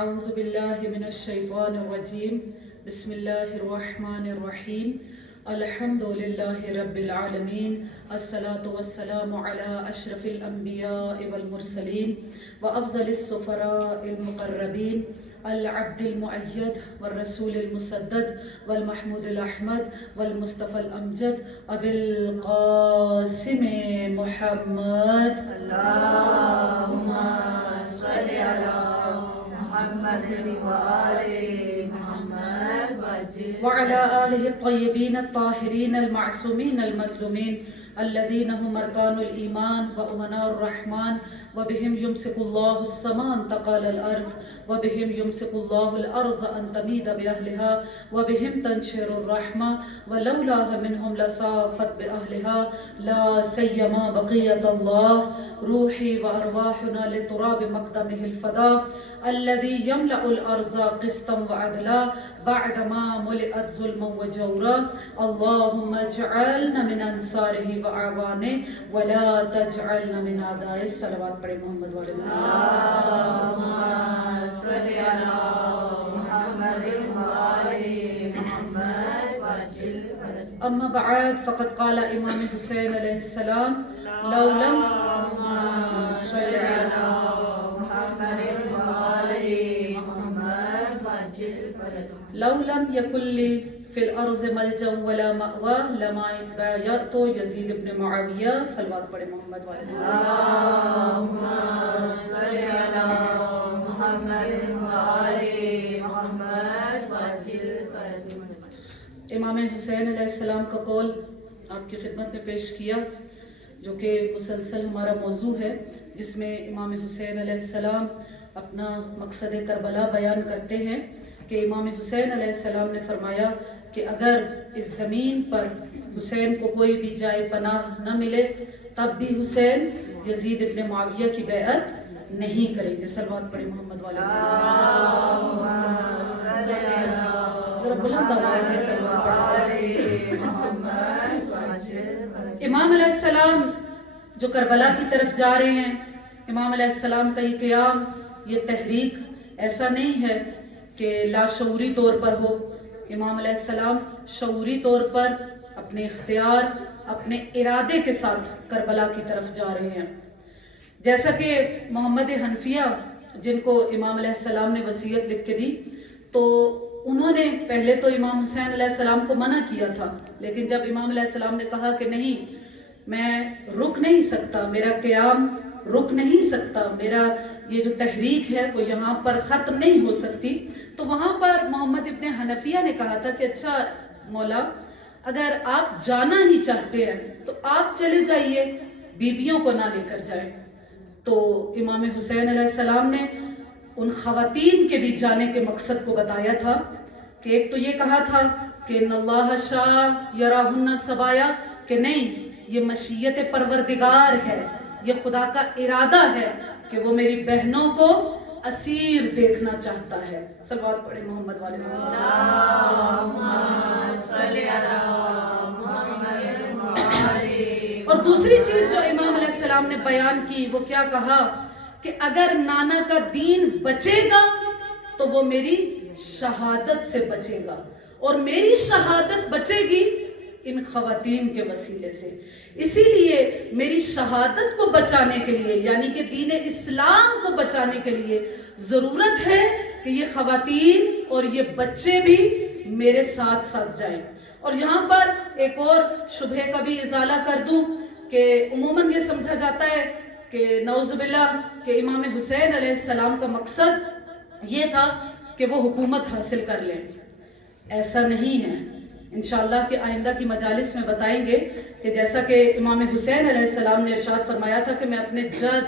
اعوذ باللہ من الشیطان الرجیم بسم اللہ الرحمن الرحیم الحمد للہ رب العالمین الصلاة والسلام علی اشرف الانبیاء والمرسلین وافضل السفراء المقربین العبد المؤید والرسول المسدد والمحمود الاحمد والمصطفى الامجد ابی القاسم محمد اللهم صل على محمد وآل محمد وعلى آله الطيبين الطاهرين المعصومين المظلومين الذين هم أركان الإيمان وأمناء الرحمن وبهم يمسك الله السماء أن تقال الأرض وبهم يمسك الله الأرض أن تميد بأهلها وبهم تنشر الرحمة ولولاها منهم لصافت بأهلها لا سيما بقية الله روحي وأرواحنا لتراب مقدمه الفداء الذي يملأ الأرض قسطا وعدلا بعدما ملئت ظلما وجورا اللهم اجعلنا من أنصاره وأعوانه ولا تجعلنا من أعدائه صلوات پڑھے محمد والے اللهم صل على محمد وآل محمد وعجل فرجه. اما بعد فقد قال امام حسین علیہ السلام لو لم صل على محمد وآل محمد وعجل فرجه. لو لم يكن لي في الارض ملجا ولا مأوى لما بايعت یزید ابن معاویہ صلوات پڑھے محمد والے اللهم صل على محمد وآل محمد وعجل فرجه. امام حسین علیہ السلام کا قول آپ کی خدمت میں پیش کیا جو کہ مسلسل ہمارا موضوع ہے، جس میں امام حسین علیہ السلام اپنا مقصد کربلا بیان کرتے ہیں کہ امام حسین علیہ السلام نے فرمایا کہ اگر اس زمین پر حسین کو کوئی بھی جائے پناہ نہ ملے تب بھی حسین یزید ابن معاویہ کی بیعت نہیں کریں گے. صلوات پڑھے محمد والے ذرا بلند آواز میں صلوات پڑھے. امام علیہ السلام جو کربلا کی طرف جا رہے ہیں، امام علیہ السلام کا یہ قیام، یہ تحریک ایسا نہیں ہے کہ لاشعوری طور پر ہو. امام علیہ السلام شعوری طور پر اپنے اختیار، اپنے ارادے کے ساتھ کربلا کی طرف جا رہے ہیں. جیسا کہ محمد حنفیہ جن کو امام علیہ السلام نے وصیت لکھ کے دی، تو انہوں نے پہلے تو امام حسین علیہ السلام کو منع کیا تھا، لیکن جب امام علیہ السلام نے کہا کہ نہیں، میں رک نہیں سکتا، میرا قیام رک نہیں سکتا، میرا یہ جو تحریک ہے وہ یہاں پر ختم نہیں ہو سکتی، تو وہاں پر محمد ابن حنفیہ نے کہا تھا کہ اچھا مولا، اگر آپ جانا ہی چاہتے ہیں تو آپ چلے جائیے، بیویوں کو نہ لے کر جائیں. تو امام حسین علیہ السلام نے ان خواتین کے بھی جانے کے مقصد کو بتایا تھا کہ ایک تو یہ کہا تھا کہ ان اللہ شاء یراہن سبایا، کہ نہیں، یہ مشیت پروردگار ہے، یہ خدا کا ارادہ ہے کہ وہ میری بہنوں کو اسیر دیکھنا چاہتا ہے. صلوات پڑھے محمد والے اور دوسری چیز جو امام علیہ السلام نے بیان کی وہ کیا کہا کہ اگر نانا کا دین بچے گا تو وہ میری شہادت سے بچے گا، اور میری شہادت بچے گی ان خواتین کے وسیلے سے. اسی لیے میری شہادت کو بچانے کے لیے، یعنی کہ دین اسلام کو بچانے کے لیے ضرورت ہے کہ یہ خواتین اور یہ بچے بھی میرے ساتھ ساتھ جائیں. اور یہاں پر ایک اور شبہ کا بھی ازالہ کر دوں کہ عموماً یہ سمجھا جاتا ہے کہ نعوذ باللہ کہ امام حسین علیہ السلام کا مقصد یہ تھا کہ وہ حکومت حاصل کر لیں. ایسا نہیں ہے. انشاءاللہ کہ آئندہ کی مجالس میں بتائیں گے کہ جیسا کہ امام حسین علیہ السلام نے ارشاد فرمایا تھا کہ میں اپنے جد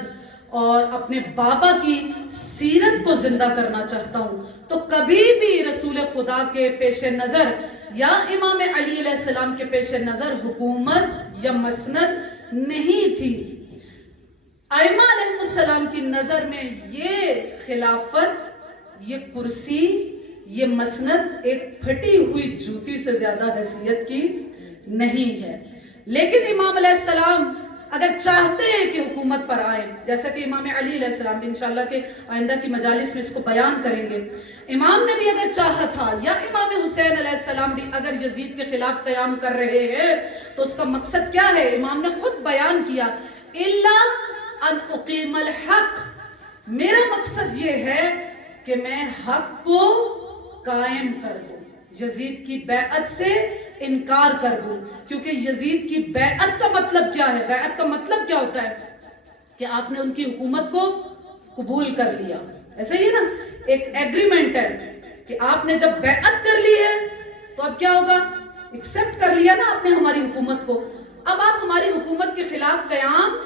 اور اپنے بابا کی سیرت کو زندہ کرنا چاہتا ہوں، تو کبھی بھی رسول خدا کے پیش نظر یا امام علی علیہ السلام کے پیش نظر حکومت یا مسند نہیں تھی. ائمہ علیہ السلام کی نظر میں یہ خلافت، یہ کرسی، یہ مسند ایک پھٹی ہوئی جوتی سے زیادہ حیثیت کی نہیں ہے. لیکن امام علیہ السلام اگر چاہتے ہیں کہ حکومت پر آئیں، جیسا کہ امام علی علیہ السلام بھی انشاءاللہ کہ آئندہ کی مجالس میں اس کو بیان کریں گے، امام نے بھی اگر چاہا تھا یا امام حسین علیہ السلام بھی اگر یزید کے خلاف قیام کر رہے ہیں تو اس کا مقصد کیا ہے؟ امام نے خود بیان کیا، الا ان اقیم الحق، میرا مقصد یہ ہے کہ میں حق کو قائم کر دوں، یزید کی بیعت سے انکار کر دوں، کیونکہ یزید کی بیعت کا مطلب کیا ہے؟ بیعت کا مطلب کیا ہوتا ہے؟ کہ آپ نے ان کی حکومت کو قبول کر لیا، ایسا ہی ہے نا، ایک ایگریمنٹ ہے کہ آپ نے جب بیعت کر لی ہے تو اب کیا ہوگا؟ ایکسپٹ کر لیا نا آپ نے ہماری حکومت کو، اب آپ ہماری حکومت کے خلاف قیام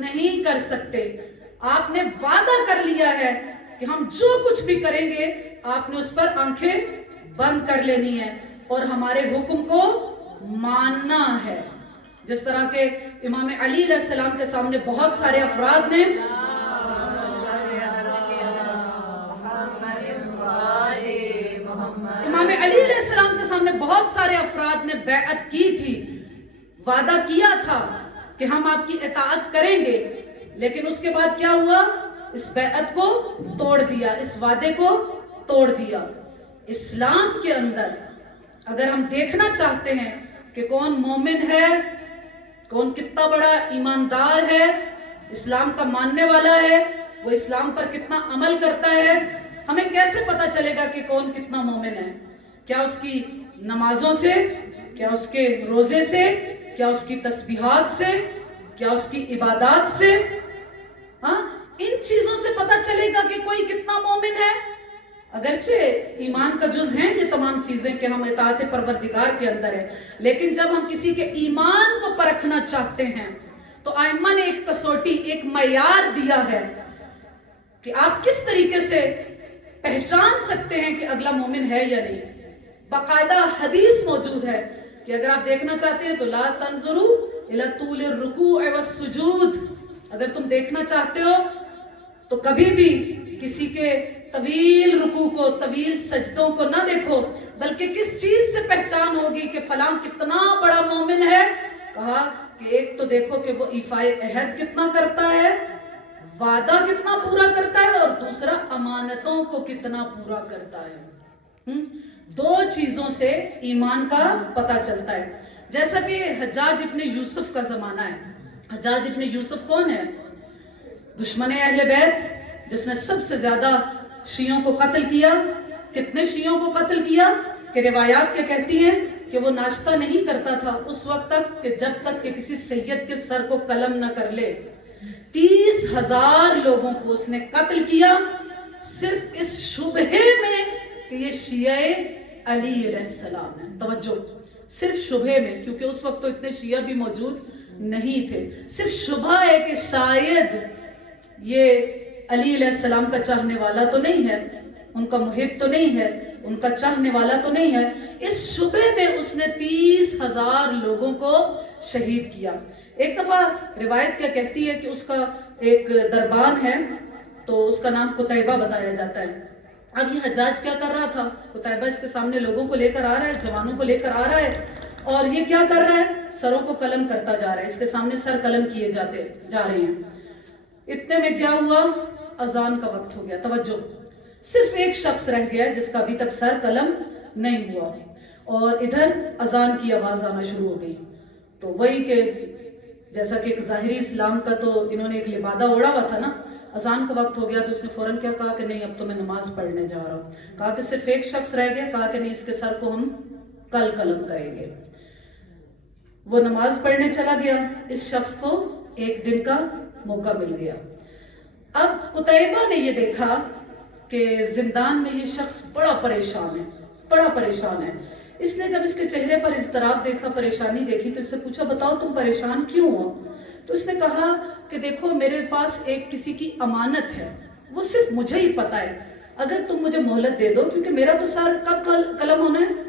نہیں کر سکتے، آپ نے وعدہ کر لیا ہے کہ ہم جو کچھ بھی کریں گے آپ نے اس پر آنکھیں بند کر لینی ہے اور ہمارے حکم کو ماننا ہے۔ جس طرح کے امام علی علیہ السلام کے سامنے بہت سارے افراد نے امام علی علیہ السلام کے سامنے بہت سارے افراد نے بیعت کی تھی، وعدہ کیا تھا کہ ہم آپ کی اطاعت کریں گے، لیکن اس کے بعد کیا ہوا؟ اس بیعت کو توڑ دیا، اس وعدے کو توڑ دیا۔ اسلام کے اندر اگر ہم دیکھنا چاہتے ہیں کہ کون مومن ہے، کون کتنا بڑا ایماندار ہے، اسلام کا ماننے والا ہے، وہ اسلام پر کتنا عمل کرتا ہے، ہمیں کیسے پتا چلے گا کہ کون کتنا مومن ہے؟ کیا اس کی نمازوں سے، کیا اس کے روزے سے، کیا اس کی تسبیحات سے، کیا اس کی عبادات سے؟ ہاں، ان چیزوں سے پتا چلے گا کہ کوئی کتنا مومن ہے۔ اگرچہ ایمان کا جز ہیں یہ تمام چیزیں کہ ہم اطاعت پروردگار کے اندر ہے، لیکن جب ہم کسی کے ایمان کو پرکھنا چاہتے ہیں تو ائمہ نے ایک کسوٹی، ایک معیار دیا ہے کہ آپ کس طریقے سے پہچان سکتے ہیں کہ اگلا مومن ہے یا نہیں۔ باقاعدہ حدیث موجود ہے کہ اگر آپ دیکھنا چاہتے ہیں تو لا تنظروا الی طول الرکوع والسجود، اگر تم دیکھنا چاہتے ہو تو کبھی بھی کسی کے طویل رکوع کو، طویل سجدوں کو نہ دیکھو، بلکہ کس چیز سے پہچان ہوگی کہ فلاں کتنا بڑا مومن ہے؟ کہا کہ ایک تو دیکھو کہ وہ ایفائے عہد کتنا کرتا ہے، وعدہ کتنا پورا کرتا ہے، اور دوسرا امانتوں کو کتنا پورا کرتا ہے۔ دو چیزوں سے ایمان کا پتہ چلتا ہے۔ جیسا کہ حجاج ابن یوسف کا زمانہ ہے۔ حجاج ابن یوسف کون ہے؟ دشمن اہل بیت، جس نے سب سے زیادہ شیعوں کو قتل کیا۔ کتنے شیعوں کو قتل کیا؟ کہ روایات کیا کہتی ہیں کہ وہ ناشتہ نہیں کرتا تھا اس وقت تک کہ جب تک کہ کسی سید کے سر کو قلم نہ کر لے۔ 30,000 لوگوں کو اس نے قتل کیا صرف اس شبہے میں کہ یہ شیعہ علی علیہ السلام ہے۔ توجہ، صرف شبہے میں، کیونکہ اس وقت تو اتنے شیعہ بھی موجود نہیں تھے، صرف شبہ ہے کہ شاید یہ علی علیہ السلام کا چاہنے والا تو نہیں ہے، ان کا محب تو نہیں ہے، ان کا چاہنے والا تو نہیں ہے۔ اس شبہ میں اس نے 30,000 لوگوں کو شہید کیا۔ ایک دفعہ روایت کیا کہتی ہے کہ اس کا ایک دربان ہے تو اس کا نام قتیبہ بتایا جاتا ہے۔ اب یہ حجاج کیا کر رہا تھا؟ قتیبہ اس کے سامنے لوگوں کو لے کر آ رہا ہے، جوانوں کو لے کر آ رہا ہے، اور یہ کیا کر رہا ہے؟ سروں کو قلم کرتا جا رہا ہے، اس کے سامنے سر قلم کیے جا رہے ہیں۔ اتنے میں کیا ہوا؟ اذان کا وقت ہو گیا۔ توجہ، صرف ایک شخص رہ گیا جس کا ابھی تک سر قلم نہیں ہوا، اور ادھر اذان کی آواز آنا شروع ہو گئی۔ تو وہی کہ جیسا کہ ایک ظاہری اسلام کا تو انہوں نے ایک لبادہ اوڑا ہوا تھا نا، اذان کا وقت ہو گیا تو اس نے فوراً کیا کہا کہ نہیں اب تو میں نماز پڑھنے جا رہا ہوں۔ کہا کہ صرف ایک شخص رہ گیا، کہا کہ نہیں اس کے سر کو ہم کل قلم کریں گے۔ وہ نماز پڑھنے چلا گیا، اس شخص کو ایک دن کا موقع مل گیا۔ اب قتیبہ نے یہ دیکھا کہ زندان میں یہ شخص بڑا پریشان ہے، بڑا پریشان ہے۔ اس نے جب اس کے چہرے پر اضطراب دیکھا، پریشانی دیکھی، تو اس سے پوچھا بتاؤ تم پریشان کیوں ہو؟ تو اس نے کہا کہ دیکھو میرے پاس ایک کسی کی امانت ہے، وہ صرف مجھے ہی پتا ہے، اگر تم مجھے مہلت دے دو، کیونکہ میرا تو سر کب قلم ہونا ہے؟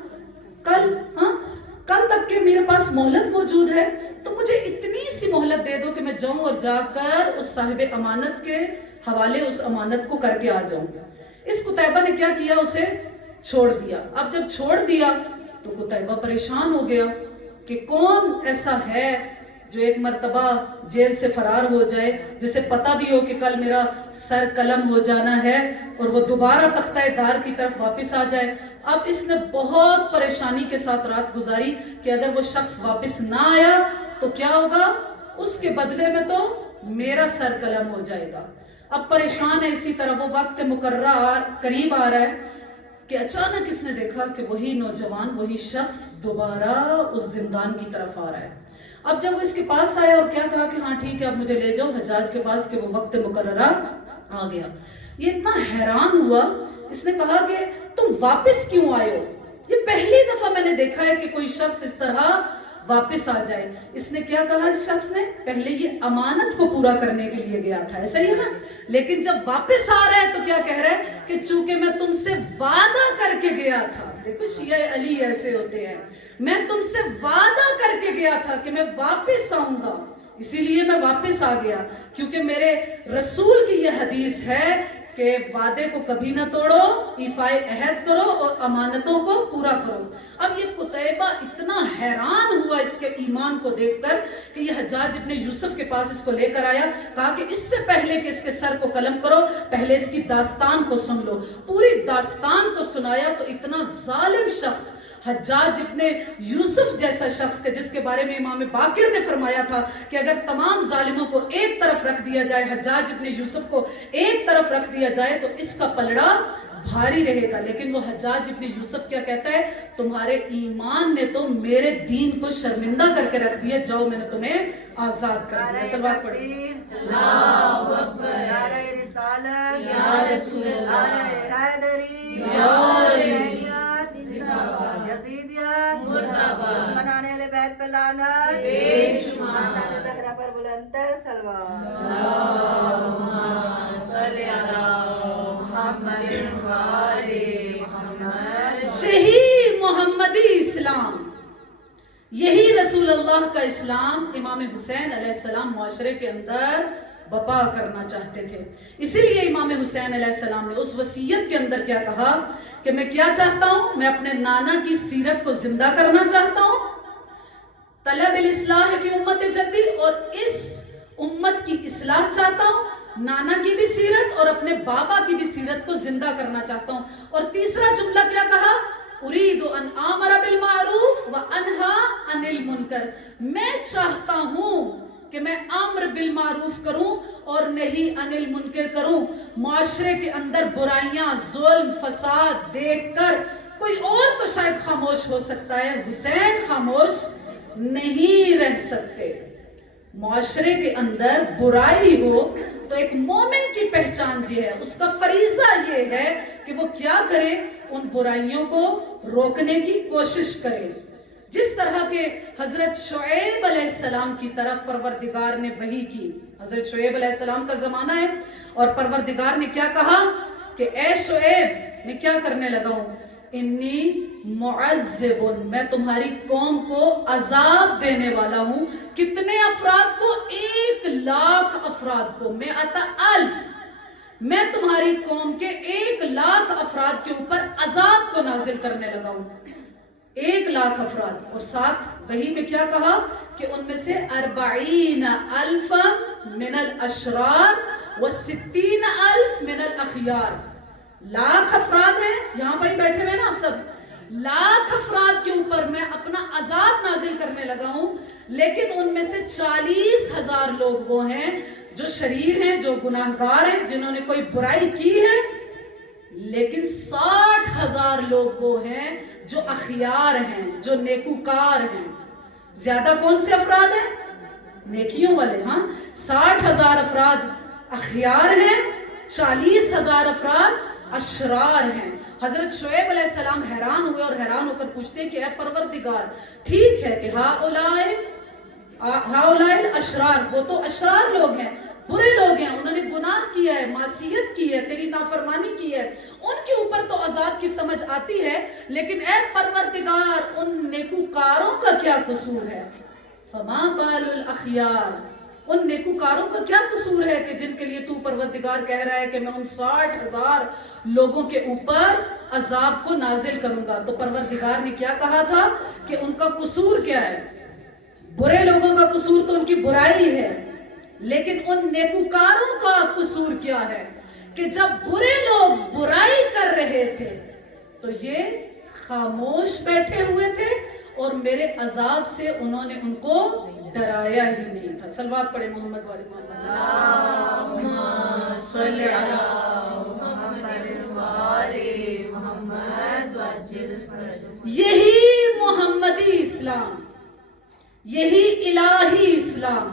کل، ہاں کل تک کے میرے پاس مہلت موجود ہے، تو مجھے اتنی سی مہلت دے دو کہ میں جاؤں اور جا کر اس صاحب امانت کے حوالے اس امانت کو کر کے آ جاؤں۔ اس قتیبہ نے کیا کیا؟ اسے چھوڑ دیا۔ اب جب چھوڑ دیا تو قتیبہ پریشان ہو گیا کہ کون ایسا ہے جو ایک مرتبہ جیل سے فرار ہو جائے، جسے پتہ بھی ہو کہ کل میرا سر قلم ہو جانا ہے، اور وہ دوبارہ تختہ دار کی طرف واپس آ جائے. اب اس نے بہت پریشانی کے ساتھ رات گزاری کہ اگر وہ شخص واپس نہ آیا تو کیا ہوگا، اس کے بدلے میں تو میرا سر قلم ہو جائے گا. اب پریشان ہے. اسی طرح وہ وقت مقررہ قریب آ رہا ہے کہ اچانک اس نے دیکھا کہ وہی نوجوان، وہی شخص دوبارہ اس زندان کی طرف آ رہا ہے. اب جب وہ اس کے پاس آیا اور کیا کہا کہ ہاں ٹھیک ہے اب مجھے لے جاؤ حجاج کے پاس، کہ وہ وقت مقررہ آ گیا. یہ اتنا حیران ہوا، اس نے کہا کہ تم واپس کیوں آئے ہو؟ یہ پہلی دفعہ میں نے دیکھا ہے کہ کوئی شخص اس طرح واپس آ جائے. اس نے کیا کہا اس شخص نے؟ پہلے یہ امانت کو پورا کرنے کے لیے گیا تھا، ایسا ہی ہے نا، لیکن جب واپس آ رہا ہے تو کیا کہہ رہا ہے کہ چونکہ میں تم سے وعدہ کر کے گیا تھا. دیکھو شیعہ علی ایسے ہوتے ہیں، میں تم سے وعدہ کر کے گیا تھا کہ میں واپس آؤں گا، اسی لیے میں واپس آ گیا، کیونکہ میرے رسول کی یہ حدیث ہے کہ وعدے کو کبھی نہ توڑو، ایفائے عہد کرو اور امانتوں کو پورا کرو. اب یہ قتیبہ اتنا حیران ہوا اس کے ایمان کو دیکھ کر کہ یہ حجاج ابن یوسف کے پاس اس کو لے کر آیا. کہا کہ اس سے پہلے کہ اس کے سر کو قلم کرو، پہلے اس کی داستان کو سن لو. پوری داستان کو سنایا تو اتنا ظالم شخص حجاج ابن یوسف جیسا شخص کے جس کے بارے میں امام باقر نے فرمایا تھا کہ اگر تمام ظالموں کو ایک طرف رکھ دیا جائے، حجاج ابن یوسف کو ایک طرف رکھ دیا جائے تو اس کا پلڑا بھاری رہے گا. لیکن وہ حجاج ابن یوسف کیا کہتا ہے؟ تمہارے ایمان نے تو میرے دین کو شرمندہ کر کے رکھ دیا، جاؤ میں نے تمہیں آزاد کر دیا. سلوات پڑھیں. اللہ اکبر. نعرہ رسالت یا رسول اللہ. نعرہ حیدری یا علی. یزیدیت مردہ باد. دشمنان اہل بیت پہ لعنت بے شمار. خاندان زہرا پر بلندتر صلوات. اللہم صلی علی محمد و آل محمد. یہی محمدی اسلام، یہی رسول اللہ کا اسلام امام حسین علیہ السلام معاشرے کے اندر بپا کرنا چاہتے تھے. اسی لیے امام حسین علیہ السلام نے اس وصیت کے اندر کیا کہا کہ میں کیا چاہتا ہوں؟ میں اپنے نانا کی سیرت کو زندہ کرنا چاہتا ہوں، طلب الاصلاح فی امت جدی، اور اس امت کی اصلاح چاہتا ہوں. نانا کی بھی سیرت اور اپنے بابا کی بھی سیرت کو زندہ کرنا چاہتا ہوں. اور تیسرا جملہ کیا کہا؟ اريد ان آمر بالمعروف وانہا عن المنکر. میں چاہتا ہوں کہ میں امر بالمعروف کروں اور نہیں عن المنکر کروں. معاشرے کے اندر برائیاں، ظلم، فساد دیکھ کر کوئی اور تو شاید خاموش ہو سکتا ہے، حسین خاموش نہیں رہ سکتے. معاشرے کے اندر برائی ہو تو ایک مومن کی پہچان یہ ہے، اس کا فریضہ یہ ہے کہ وہ کیا کرے؟ ان برائیوں کو روکنے کی کوشش کرے. جس طرح کہ حضرت شعیب علیہ السلام کی طرف پروردگار نے وحی کی. حضرت شعیب علیہ السلام کا زمانہ ہے اور پروردگار نے کیا کہا کہ اے شعیب میں کیا کرنے لگا ہوں؟ انی معذب، میں تمہاری قوم کو عذاب دینے والا ہوں. کتنے افراد کو؟ 1,00,000 افراد کو. میں آتا الف، میں تمہاری قوم کے 1,00,000 افراد کے اوپر عذاب کو نازل کرنے لگا ہوں. 1,00,000 افراد. اور ساتھ وحی میں کیا کہا کہ ان میں سے 40,000 من الاشرار و 60,000 من الاخیار. 1,00,000 افراد ہیں، یہاں پر ہی بیٹھے ہوئے نا آپ سب. 1,00,000 افراد کے اوپر میں اپنا عذاب نازل کرنے لگا ہوں، لیکن ان میں سے 40,000 لوگ وہ ہیں جو شریر ہیں، جو گناہگار ہیں، جنہوں نے کوئی برائی کی ہے. لیکن 60,000 لوگ وہ ہیں جو اخیار ہیں، جو نیکوکار ہیں. زیادہ کون سے افراد ہیں؟ نیکیوں والے. ہاں 60,000 افراد اخیار ہیں، 40,000 افراد اشرار ہیں. حضرت شعیب علیہ السلام حیران ہوئے اور حیران ہو کر پوچھتے ہیں کہ اے پروردگار، ٹھیک ہے کہ ہاؤلائے الاشرار، وہ تو اشرار لوگ ہیں، برے لوگ ہیں، انہوں نے گناہ کیا ہے، معصیت کی ہے، تیری نافرمانی کی ہے، ان کے اوپر تو عذاب کی سمجھ آتی ہے، لیکن اے پروردگار ان نیکوکاروں کا کیا قصور ہے؟ فما بال الاخیار، ان نیکوکاروں کا کیا قصور ہے کہ جن کے لیے تو پروردگار کہہ رہا ہے کہ میں ان 60,000 لوگوں کے اوپر عذاب کو نازل کروں گا. تو پروردگار نے کیا کہا تھا کہ ان کا قصور کیا ہے؟ برے لوگوں کا قصور تو ان کی برائی ہے، لیکن ان نیکوکاروں کا قصور کیا ہے کہ جب برے لوگ برائی کر رہے تھے تو یہ خاموش بیٹھے ہوئے تھے اور میرے عذاب سے انہوں نے ان کو ڈرایا ہی نہیں تھا. صلوات پڑھے محمد والے محمد. اللہم صلی علی محمد وآل محمد وعجل فرجہ. یہی محمدی اسلام، یہی الہی اسلام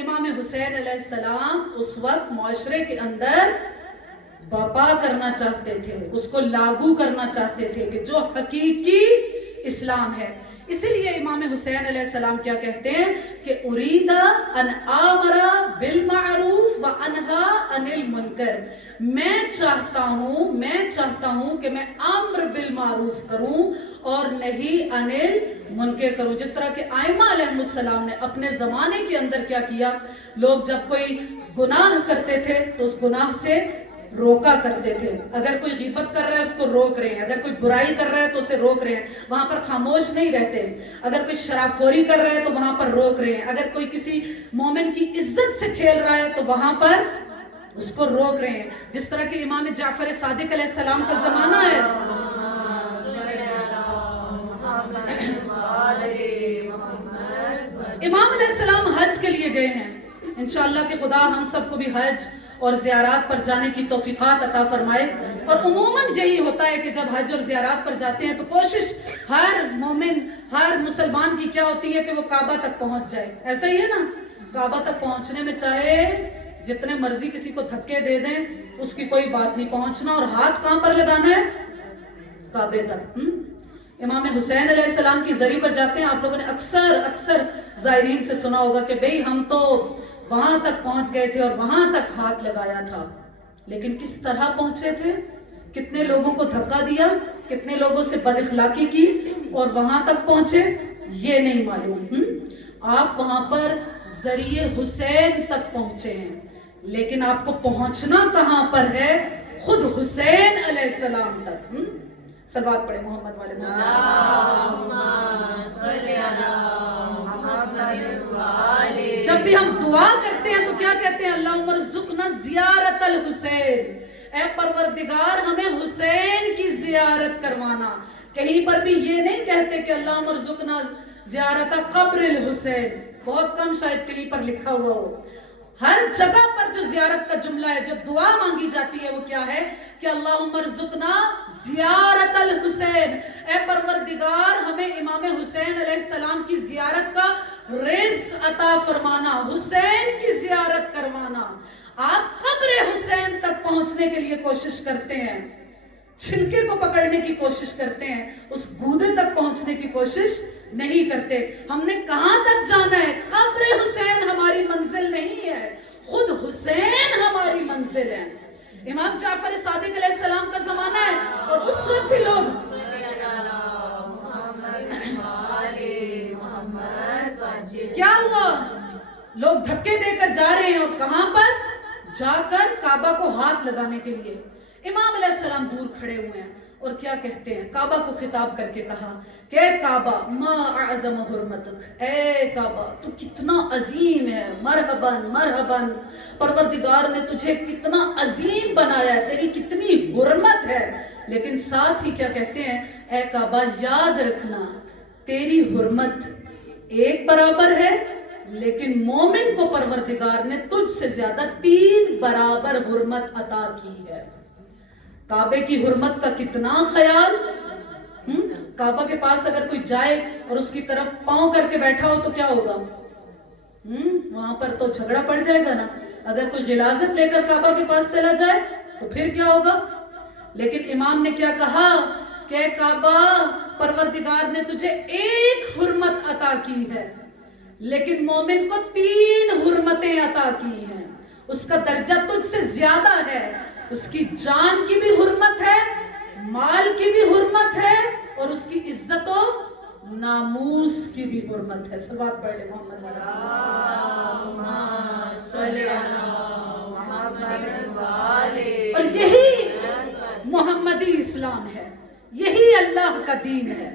امام حسین علیہ السلام اس وقت معاشرے کے اندر برپا کرنا چاہتے تھے، اس کو لاگو کرنا چاہتے تھے کہ جو حقیقی اسلام ہے. اسی لیے امام حسین علیہ السلام کیا کہتے ہیں کہ ارید ان آمر بالمعروف و انہا عن المنکر. میں چاہتا ہوں کہ میں امر بالمعروف کروں اور نہیں عن المنکر کروں. جس طرح کہ ائمہ علیہ السلام نے اپنے زمانے کے اندر کیا کیا، لوگ جب کوئی گناہ کرتے تھے تو اس گناہ سے روکا کرتے تھے. اگر کوئی غیبت کر رہا ہے اس کو روک رہے ہیں، اگر کوئی برائی کر رہا ہے تو اسے روک رہے ہیں، وہاں پر خاموش نہیں رہتے. اگر کوئی شراب خوری کر رہا ہے تو وہاں پر روک رہے ہیں. اگر کوئی کسی مومن کی عزت سے کھیل رہا ہے تو وہاں پر اس کو روک رہے ہیں. جس طرح کہ امام جعفر صادق علیہ السلام کا زمانہ ہے. امام علیہ السلام حج کے لیے گئے ہیں. انشاءاللہ کہ خدا ہم سب کو بھی حج اور زیارات پر جانے کی توفیقات عطا فرمائے. اور عموماً یہی ہوتا ہے کہ جب حج اور زیارات پر جاتے ہیں تو کوشش ہر مومن، ہر مسلمان کی کیا ہوتی ہے کہ وہ کعبہ تک پہنچ جائے. ایسا ہی ہے نا، کعبہ تک پہنچنے میں چاہے جتنے مرضی کسی کو دھکے دے دیں اس کی کوئی بات نہیں، پہنچنا اور ہاتھ کہاں پر لگانا ہے؟ کعبے تک. امام حسین علیہ السلام کی زری پر جاتے ہیں. آپ لوگوں نے اکثر زائرین سے سنا ہوگا کہ بھئی ہم تو وہاں تک پہنچ گئے تھے اور وہاں تک ہاتھ لگایا تھا. لیکن کس طرح پہنچے تھے؟ کتنے لوگوں کو دھکا دیا، کتنے لوگوں سے بد اخلاقی کی اور وہاں تک پہنچے یہ نہیں معلوم. آپ وہاں پر ذریعے حسین تک پہنچے ہیں، لیکن آپ کو پہنچنا کہاں پر ہے؟ خود حسین علیہ السلام تک. صلوات پڑھے محمد والے محمد. جب بھی ہم دعا کرتے ہیں تو کیا کہتے ہیں؟ اللہم ارزقنا زیارت الحسین. اے پروردگار ہمیں حسین کی زیارت کروانا. کہیں پر بھی یہ نہیں کہتے کہ اللہم ارزقنا زیارت قبر الحسین. بہت کم شاید کہیں پر لکھا ہوا ہو. ہر جگہ پر جو زیارت کا جملہ ہے، جو دعا مانگی جاتی ہے وہ کیا ہے کہ اللہم ارزقنا زیارت الحسین. اے پروردگار ہمیں امام حسین علیہ السلام کی زیارت کا رزق عطا فرمانا، حسین کی زیارت کروانا. آپ قبر حسین تک پہنچنے کے لیے کوشش کرتے ہیں، چھلکے کو پکڑنے کی کوشش کرتے ہیں، اس گودے تک پہنچنے کی کوشش نہیں کرتے. ہم نے کہاں تک جانا ہے؟ قبر حسین ہماری منزل نہیں ہے، خود حسین ہماری منزل ہے. امام جعفر صادق علیہ السلام کا زمانہ ہے اور اس وقت بھی لوگ کیا ہوا؟ لوگ دھکے دے کر جا رہے ہیں اور کہاں پر؟ جا کر کعبہ کو ہاتھ لگانے کے لیے. امام علیہ السلام دور کھڑے ہوئے ہیں اور کیا کہتے ہیں؟ کعبہ کو خطاب کر کے کہا کہ اے کعبہ ما اعظم حرمتک. اے کعبہ تو کتنا عظیم ہے، مرحباً مرحباً. پروردگار نے تجھے کتنا عظیم بنایا ہے، تیری کتنی حرمت ہے. لیکن ساتھ ہی کیا کہتے ہیں؟ اے کعبہ یاد رکھنا تیری حرمت ایک برابر ہے، لیکن مومن کو پروردگار نے تجھ سے زیادہ 3 برابر حرمت عطا کی ہے. کعبے کی حرمت کا کتنا خیال. کعبہ کے پاس اگر کوئی جائے اور اس کی طرف پاؤں کر کے بیٹھا ہو تو کیا ہوگا؟ وہاں پر تو جھگڑا پڑ جائے گا نا. اگر کوئی غلاظت لے کر کعبہ کے پاس چلا جائے تو پھر کیا ہوگا؟ لیکن امام نے کیا کہا کہ کعبہ پروردگار نے تجھے ایک حرمت عطا کی ہے، لیکن مومن کو 3 حرمتیں عطا کی ہیں. اس کا درجہ تجھ سے زیادہ ہے. اس کی جان کی بھی حرمت ہے، مال کی بھی حرمت ہے اور اس کی عزت و ناموس کی بھی حرمت ہے. صلوات پڑھ لے محمد والے. اور یہی محمدی اسلام ہے، یہی اللہ کا دین ہے.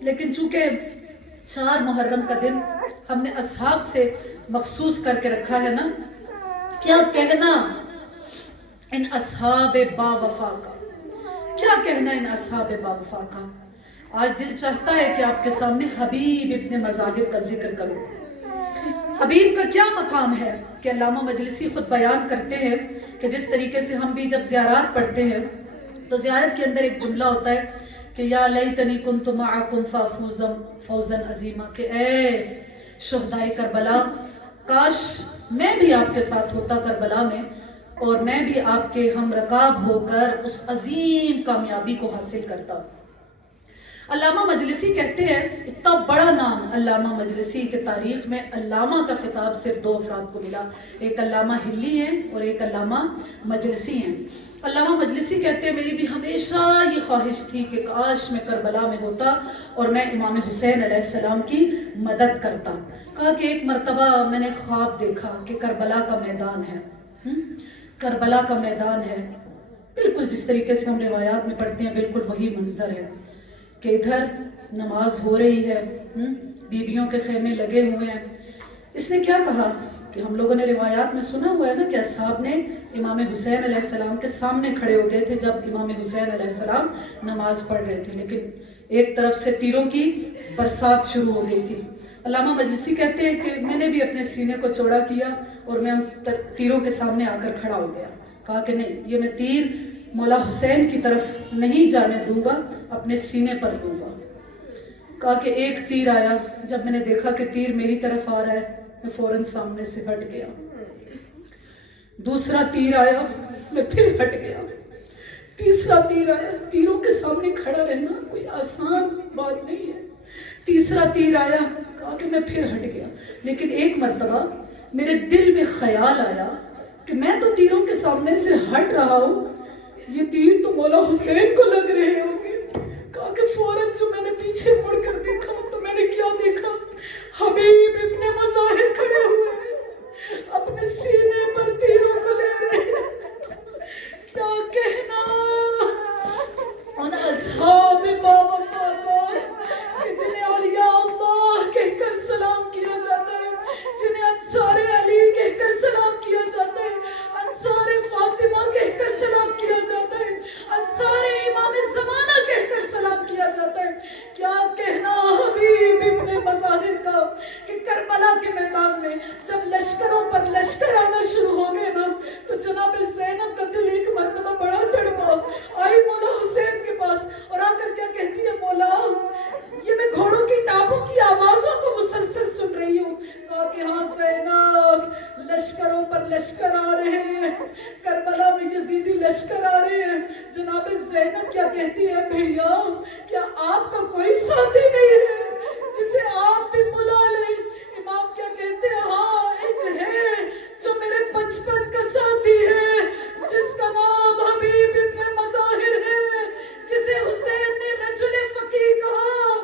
لیکن چونکہ 4 محرم کا دن ہم نے اصحاب سے مخصوص کر کے رکھا ہے نا, کیا کہنا ان اصحاب با وفا کا, کیا کہنا ان اصحاب با وفا کا. آج دل چاہتا ہے کہ آپ کے سامنے حبیب ابن مظاہر کا ذکر کروں. حبیب کا کیا مقام ہے کہ علامہ مجلسی خود بیان کرتے ہیں کہ جس طریقے سے ہم بھی جب زیارات پڑھتے ہیں تو زیارت کے اندر ایک جملہ ہوتا ہے کہ یا لیتنی کنت معکم فافوز فوزا عظیما, کہ اے شہدائے کربلا, کاش میں بھی آپ کے ساتھ ہوتا کربلا میں اور میں بھی آپ کے ہم رکاب ہو کر اس عظیم کامیابی کو حاصل کرتا. علامہ مجلسی کہتے ہیں اتنا بڑا نام علامہ مجلسی کے تاریخ میں علامہ کا خطاب صرف 2 افراد کو ملا, ایک علامہ ہلی ہیں اور ایک علامہ مجلسی ہیں. علامہ مجلسی کہتے ہیں میری بھی ہمیشہ یہ خواہش تھی کہ کاش میں کربلا میں ہوتا اور میں امام حسین علیہ السلام کی مدد کرتا. کہا کہ ایک مرتبہ میں نے خواب دیکھا کہ کربلا کا میدان ہے, کربلا کا میدان ہے, بالکل جس طریقے سے ہم روایات میں پڑھتے ہیں بالکل وہی منظر ہے کہ ادھر نماز ہو رہی ہے, بیبیوں کے خیمے لگے ہوئے ہیں. اس نے کیا کہا کہ ہم لوگوں نے روایات میں سنا ہوا ہے نا کہ اصحاب نے امام حسین علیہ السلام کے سامنے کھڑے ہو گئے تھے جب امام حسین علیہ السلام نماز پڑھ رہے تھے, لیکن ایک طرف سے تیروں کی برسات شروع ہو گئی تھی. علامہ مجلسی کہتے ہیں کہ میں نے بھی اپنے سینے کو چوڑا کیا اور میں تیروں کے سامنے آ کر کھڑا ہو گیا. کہا کہ نہیں, یہ میں تیر مولا حسین کی طرف نہیں جانے دوں گا, اپنے سینے پر لوں گا. کہا کہ ایک تیر آیا, جب میں نے دیکھا کہ تیر میری طرف آ رہا ہے میں فوراً سامنے سے ہٹ گیا. دوسرا تیر آیا, میں پھر ہٹ گیا. تیسرا تیر آیا, تیروں کے سامنے کھڑا رہنا کوئی آسان بات نہیں ہے. تیسرا تیر آیا, کہا کہ میں پھر ہٹ گیا. لیکن ایک مرتبہ میرے دل میں خیال آیا کہ میں تو تیروں کے سامنے سے ہٹ رہا ہوں, یہ تیر تو مولا حسین کو لگ رہے ہوں گے. کہا کہ فوراً جو میں نے پیچھے مڑ کر دیکھا تو میں نے کیا دیکھا, حبیب ابن مظاہر کھڑے ہوئے ہیں, اپنے سینے پر تیروں کو لے رہے ہیں. کیا کہنا ان اصحاب با وفا کا کہ جنہیں اولیاء اللہ کہہ کر سلام کیا جاتا ہے, جنہیں انصار علی کہہ کر سلام کیا جاتا ہے, انصار فاطمہ کہہ کر سلام کیا جاتا ہے, انصار امام زمانہ کہہ کر سلام کیا جاتا ہے. کیا کہنا حبیب ابن مظاہر کا کہ کربلا کے میدان میں جب لشکروں پر لشکر آنا شروع ہو گئے نا تو جناب زینب کا دل ایک مرتبہ بڑا تڑپا, آئی مولا حسین کے پاس اور آ کر کیا کہتی ہے, مولا یہ میں گھوڑوں کی ٹاپوں کی آوازوں کو مسلسل سن رہی ہوں. کہا کہ ہاں زینب, لشکروں پر لشکر آ رہے ہیں, کربلا میں یزیدی لشکر آ رہے ہیں. جناب زینب کیا کہتی ہے, بھیا کیا آپ کا کوئی ساتھی نہیں ہے جسے آپ بھی بلا لیں. امام کیا کہتے ہیں, ہاں ایک ہے جو میرے بچپن کا ساتھی ہے, جس کا نام حبیب ابن مظاہر ہے, جسے حسین نے رجل فقیہ کہا,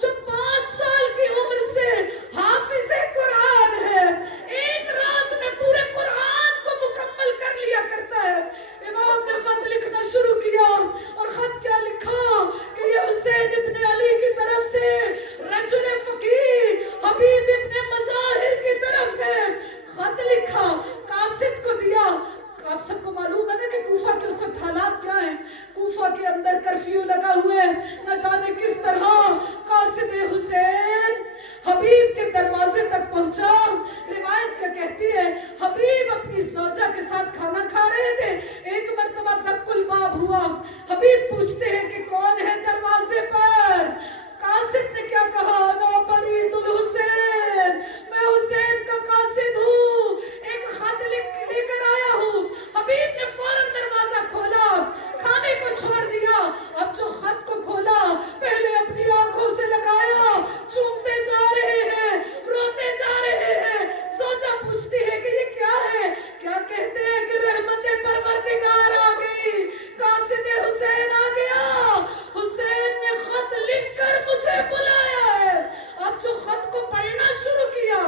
جو 5 سال کی عمر سے حافظ قرآن ہے, ایک رات میں پورے قرآن کو مکمل کر لیا کرتا ہے. امام نے خط لکھنا شروع کیا اور خط کیا لکھا کہ یہ حسین ابن علی کی طرف سے رجل فقیہ حبیب ابن مظاہر کی طرف ہے. خط لکھا, قاصد کو دیا. آپ سب کو معلوم ہے نا کہ کوفہ کے اس وقت حالات کیا ہیں. کوفہ کے اندر کرفیو لگا ہوا ہے, نہ جانے کس طرح قاصد حسین حبیب کے دروازے تک پہنچا. روایت کیا کہتی ہے, حبیب اپنی زوجہ کے ساتھ کھانا کھا رہے تھے, ایک مرتبہ دق الباب ہوا. حبیب پوچھتے ہیں کہ کون ہے دروازے پر. قاصد نے کیا کہا, انا برید الحسین, میں حسین کا قاصد ہوں, ایک خط لے کر آیا ہوں. حبیب نے فوراً دروازہ کھولا, کھانے کو چھوڑ دیا. اب جو خط کو کھولا پہلے اپنی آنکھوں سے لگایا, چومتے جا رہے ہیں, روتے جا رہے ہیں. سوچا پوچھتی ہے کہ یہ کیا ہے. کیا کہتے ہیں کہ رحمت پروردگار آ گئی, قاصد حسین آ گیا, حسین نے خط لکھ کر مجھے بلایا ہے. اب جو خط کو پڑھنا شروع کیا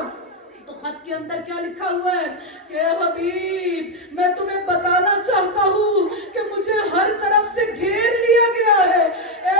تو خط کے اندر کیا لکھا ہوا ہے کہ حبیب میں تمہیں بتانا چاہتا ہوں کہ مجھے ہر طرف سے گھیر لیا گیا ہے. اے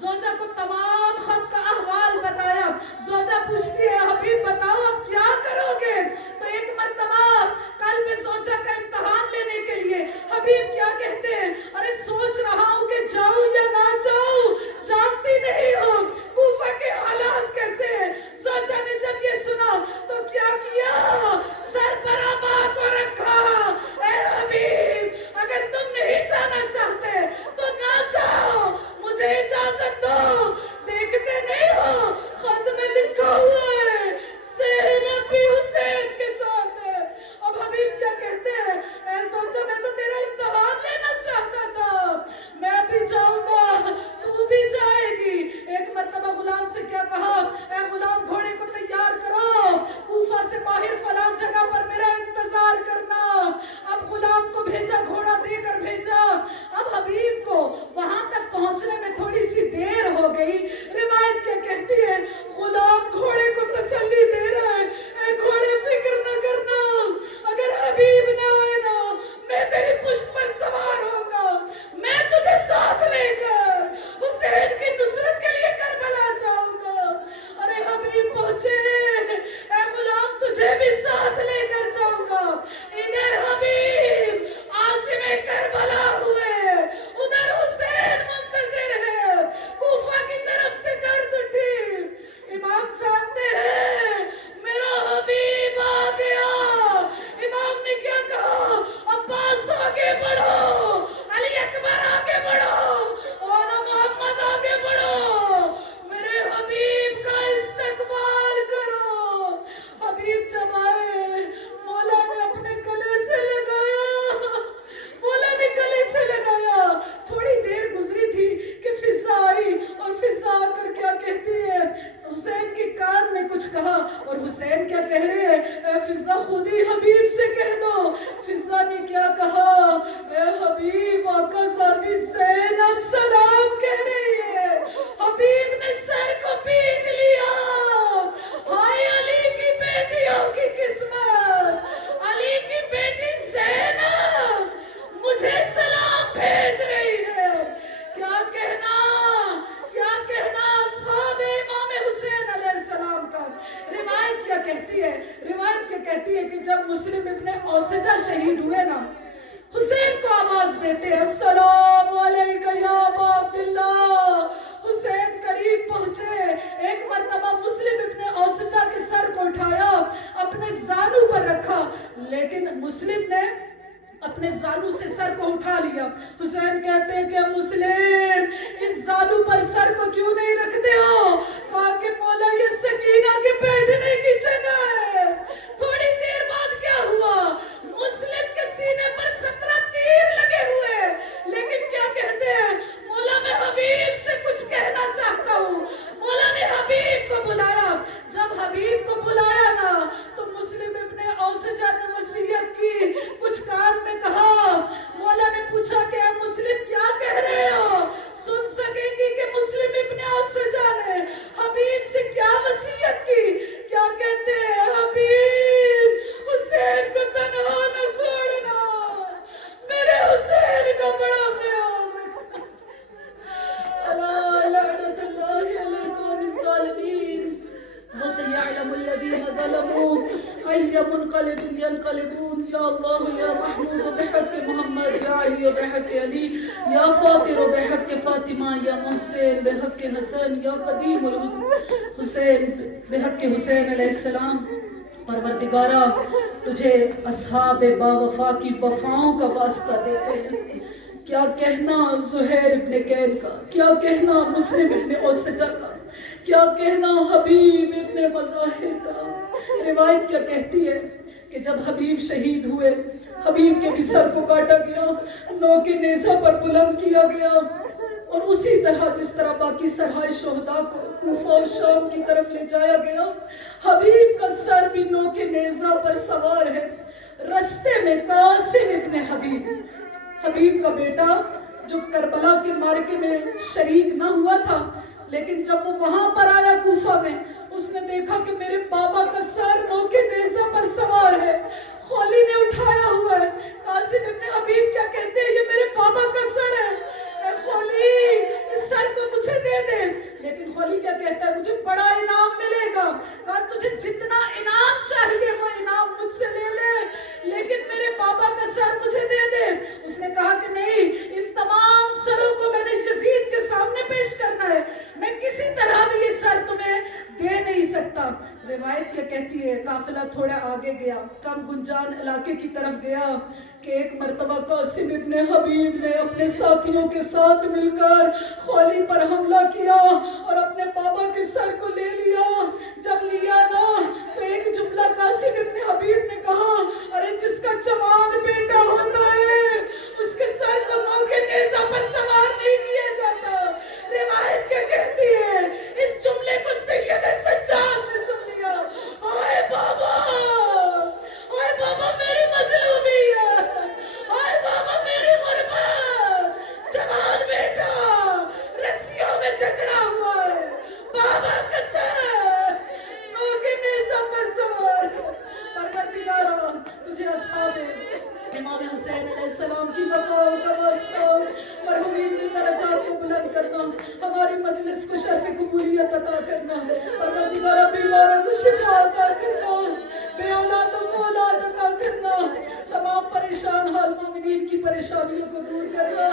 زوجہ کو تمام خط کا احوال بتایا، زوجہ پوچھتی ہے حبیب بتاؤ اب کیا کرو گے؟ تو ایک مرتبہ قلب زوجہ کا امتحان لینے کے لیے حبیب کیا کہتے ہیں، ارے سوچ رہا ہوں کہ جاؤں یا نہ جاؤں، جانتی نہیں ہوں کوفہ کے حالات کیسے ہیں۔ زوجہ نے جب یہ سنا تو کیا کیا، سر پر آباد کو رکھا، اے حبیب اگر تم نہیں جانا چاہتے تو نہ جاؤ، مجھے اجازت دو، دیکھتے نہیں ہو خط میں لکھا ہوا ہے زینب بھی حسین کے ساتھ ہے۔ اب حبیب کیا کہتے ہیں، اے زوجہ میں تو تیرا امتحان لینا چاہتا تھا، میں بھی جاؤں گا تو بھی جائے گی۔ ایک مرتبہ غلام سے کیا کہا، اے غلام گھوڑے کو تیار کرو، کوفہ سے باہر فلاں جگہ پر میرا انتظار کرنا۔ اب غلام کو بھیجا، گھوڑا دے کر بھیجا۔ اب حبیب کو وہاں تک پہنچنے میں تھوڑی سی دیر ہو گئی۔ روایت کیا کہتی ہے، غلام گھوڑے کو تسلی دے رہا ہے، اے گھوڑے فکر نہ کرنا، اگر حبیب نہ آئے نا میں تیری پشت پر سوار ہوگا، میں تجھے ساتھ لے کر حسین کی نصرت کے لیے کربلا جاؤں گا۔ ارے حبیب پہنچے، اے غلام تجھے بھی ساتھ لے کر جاؤں گا۔ ادھر حبیب عاصم کربلا ہوئے، ادھر حسین منتظر ہے، کوفہ کی طرف سے گرد اٹھی۔ امام جانتے ہیں میرا حبیب آ گیا۔ امام نے کیا کہا، عباس آگے بڑھو، علی اکبر آگے بڑھو، اور محمد آگے بڑھو، میرے حبیب کا استقبال کرو۔ حبیب جب آئے مولا نے اپنے گلے سے لگایا، مولا نے گلے سے لگایا۔ تھوڑی دیر گزری تھی کہ فضا آئی، اور فضا آ کر کیا کہتی ہے، حسین کے کان میں کچھ کہا، اور حسین کیا کہہ رہے ہیں، اے فضا خود ہی حبیب سے کہہ دو۔ فضا نے کیا کہا، اے حبیب آقا ذاتی زینب سلام کہہ رہی ہے۔ حبیب نے سر کو پیٹ لیا، ہائے علی کی بیٹیوں کی قسمت، علی کی بیٹی زینب مجھے سلام بھیج رہی ہے۔ کیا کہنا، کیا کہنا اصحاب امام حسین علیہ السلام کا۔ روایت کیا کہتی ہے، روایت کیا کہتی ہے کہ جب مسلم ابن اوسجہ شہید ہوئے نا، حسین کو آواز دیتے ہیں، السلام علیکہ یا ابا عبداللہ۔ حسین قریب پہنچے، ایک مرتبہ مسلم ابن اوسجہ کے سر کو اٹھایا، اپنے زانو پر رکھا، لیکن مسلم نے اپنے زانو سے سر کو اٹھا لیا۔ حسین کہتے ہیں کہ مسلم اس زانو پر سر کو کیوں نہیں رکھتے ہو؟ کہا کہ مولا یہ سکینہ کے بیٹھنے کی جگہ ہے۔ تھوڑی دیر بعد کیا ہوا، مسلم کے سینے پر 17 تیر لگے ہوئے، لیکن کیا کہتے ہیں، مولا میں حبیب سے کچھ کہنا چاہتا ہوں۔ مولا نے حبیب کو بلایا، جب حبیب کو بلایا نا تو مسلم ابن اوسجہ نے وصیت کی، کچھ کان میں کہا۔ مولا نے پوچھا کہ اے مسلم کیا کہہ رہے ہو؟ سن سکیں گی کہ مسلم ابن اوسجہ نے حبیب سے کیا وصیت کی؟ کیا کہتے ہیں، حبیب حسین کو تنہا نہ چھوڑنا، میرے حسین کا بڑا خیال رکھنا۔ لعنت اللہ علی القوم الظالمین، وسيعلم الذين ظلموا أي منقلب ينقلبون۔ یا اللہ یا محمود بحق محمد، یا علی بحق علی، یا فاطر بحق فاطمہ، یا محسن بحق حسن، یا قدیم حسین بحق حسین علیہ السلام۔ پروردگارہ تجھے اصحاب با وفا کی وفاؤں کا واسطہ دیتے ہیں۔ کیا کہنا زہیر ابن کیل کا، کیا کہنا مسلم ابن اوسجہ کا، کیا کہنا حبیب ابن مظاہر کا۔ روایت کیا کہتی ہے کہ جب حبیب شہید ہوئے، حبیب کے بھی سر کو کاٹا گیا، نوک نیزہ پر بلند کیا گیا، اور اسی طرح جس طرح باقی سرائے شہداء کو کوفہ و شام کی طرف لے جایا گیا، حبیب کا سر بھی نوک نیزہ پر سوار ہے۔ رستے میں قاسم ابن حبیب کا بیٹا جو کربلا کے معرکے میں شریک نہ ہوا تھا، لیکن جب وہ وہاں پر آیا کوفہ میں، اس نے دیکھا کہ میرے بابا کا سر نوک نیزہ پر سوار ہے، خولی نے اٹھایا ہوا ہے۔ قاسم ابن حبیب کیا کہتے ہیں، یہ میرے بابا کا سر ہے، اے خولی تھوڑا آگے گیا، کم گنجان علاقے کی طرف گیا کہ ایک مرتبہ قاسم ابن حبیب نے اپنے ساتھیوں کے ساتھ مل کر خولی پر حملہ کیا اور اپنے بابا کے سر کو لے لیا۔ جب لیا نا تو ایک جملہ قاسم ابن حبیب نے کہا، ارے جس کا جوان بیٹا ہوتا ہے اس کے سر کو نوکے نیزہ پر سوار نہیں کیا جاتا۔ روایت کیا کہتی ہے؟ اس جملے کو سید سجاد نے سن لیا۔ آئے بابا، آئے بابا میری مظلومی ہے، آئے بابا میری غربت، جوان بیٹا رسیوں میں جکڑا ہوا ہے، بابا کا سر نوکے نیزہ پر سوار۔ پروردگارا تجھے اصحاب امام حسین علیہ السلام کی وفاؤں کا واسطہ، مرحومین کی درجات کو بلند کرنا، ہماری مجلس کو شرف قبولیت عطا کرنا، پروردگارا بیماروں کو شفا عطا کرنا، بے اولادوں کو اولاد عطا کرنا، تمام پریشان حال مومنین کی پریشانیوں کو دور کرنا،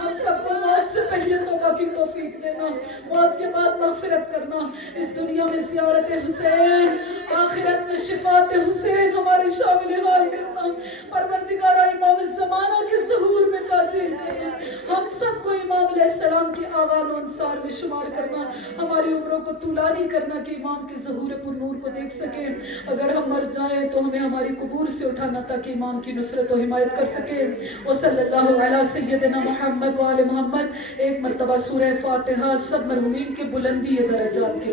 ہم سب کو موت سے پہلے توبہ کی توفیق دینا، موت کے بعد مغفرت کرنا، اس دنیا میں زیارت حسین، آخرت میں شفاعت حسین ہماری شامل حال کرنا، پروردگارہ امام الزمانہ کے ظہور میں تاجر کرنا، ہم سب کو امام علیہ السلام کی آوان و انصار میں شمار کرنا، ہماری عمروں کو طولانی کرنا کہ امام کے ظہور پر نور کو دیکھ سکیں، اگر ہم مر جائیں تو ہمیں ہماری قبور سے اٹھانا تاکہ امام کی نصرت و حمایت کر سکے۔ وصلی اللہ علی سیدنا محمد و آل محمد۔ ایک مرتبہ سورہ فاتحہ سب مرحومین کے بلندی درجات کے